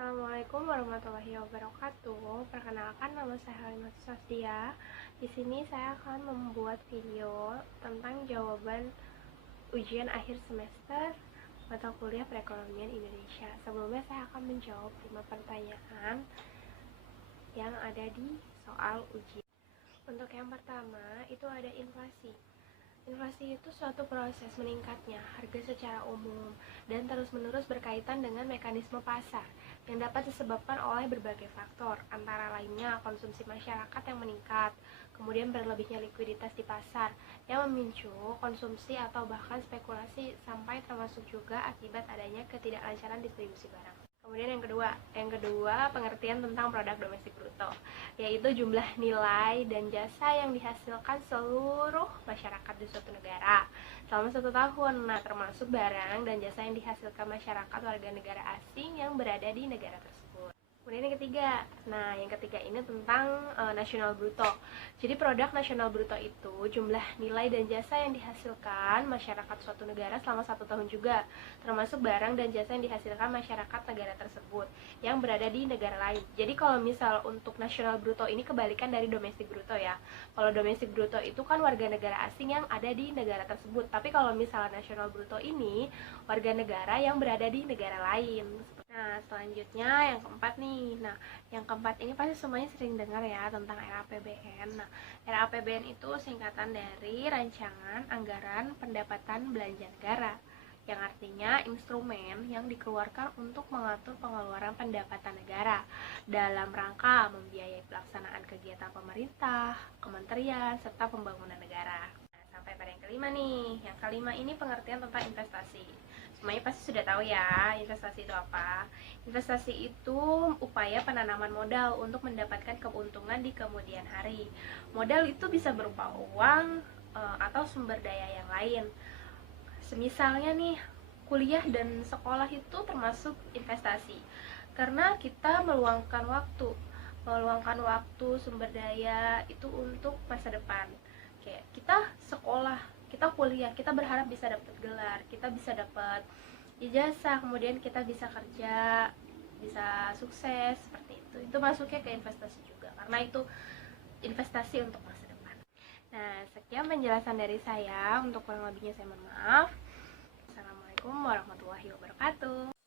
Assalamualaikum warahmatullahi wabarakatuh. Perkenalkan, nama saya Halimatus Sasdia. Di sini saya akan membuat video tentang jawaban ujian akhir semester mata kuliah perekonomian Indonesia. Sebelumnya saya akan menjawab 5 pertanyaan yang ada di soal ujian. Untuk yang pertama, itu ada inflasi. Inflasi itu suatu proses meningkatnya harga secara umum dan terus-menerus berkaitan dengan mekanisme pasar yang dapat disebabkan oleh berbagai faktor, antara lainnya konsumsi masyarakat yang meningkat, kemudian berlebihnya likuiditas di pasar yang memicu konsumsi atau bahkan spekulasi, sampai termasuk juga akibat adanya ketidaklancaran distribusi barang. Kemudian yang kedua pengertian tentang produk domestik bruto, yaitu jumlah nilai dan jasa yang dihasilkan seluruh masyarakat di suatu negara selama 1 tahun. Nah, termasuk barang dan jasa yang dihasilkan masyarakat warga negara asing yang berada di negara tersebut. Kemudian yang ketiga ini tentang nasional bruto. Jadi produk nasional bruto itu jumlah nilai dan jasa yang dihasilkan masyarakat suatu negara selama 1 tahun juga, termasuk barang dan jasa yang dihasilkan masyarakat negara tersebut yang berada di negara lain. Jadi kalau misal untuk nasional bruto ini kebalikan dari domestik bruto ya. Kalau domestik bruto itu kan warga negara asing yang ada di negara tersebut, tapi kalau misalnya nasional bruto ini warga negara yang berada di negara lain. Nah, selanjutnya yang keempat nih. Nah, yang keempat ini pasti semuanya sering dengar ya tentang RAPBN. Nah, RAPBN itu singkatan dari Rancangan Anggaran Pendapatan Belanja Negara, yang artinya instrumen yang dikeluarkan untuk mengatur pengeluaran pendapatan negara dalam rangka membiayai pelaksanaan kegiatan pemerintah, kementerian, serta pembangunan negara. Nah, sampai pada yang kelima nih. Yang kelima ini pengertian tentang investasi. Semuanya pasti sudah tahu ya, investasi itu apa. Investasi itu upaya penanaman modal untuk mendapatkan keuntungan di kemudian hari. Modal itu bisa berupa uang atau sumber daya yang lain. Semisalnya nih, kuliah dan sekolah itu termasuk investasi, karena kita meluangkan waktu, sumber daya itu untuk masa depan. Kayak kita sekolah, kita kuliah, kita berharap bisa dapat gelar, kita bisa dapat ijazah, kemudian kita bisa kerja, bisa sukses, seperti itu. Itu masuknya ke investasi juga, karena itu investasi untuk masa depan. Nah, sekian penjelasan dari saya. Untuk kurang lebihnya saya mohon maaf. Assalamualaikum warahmatullahi wabarakatuh.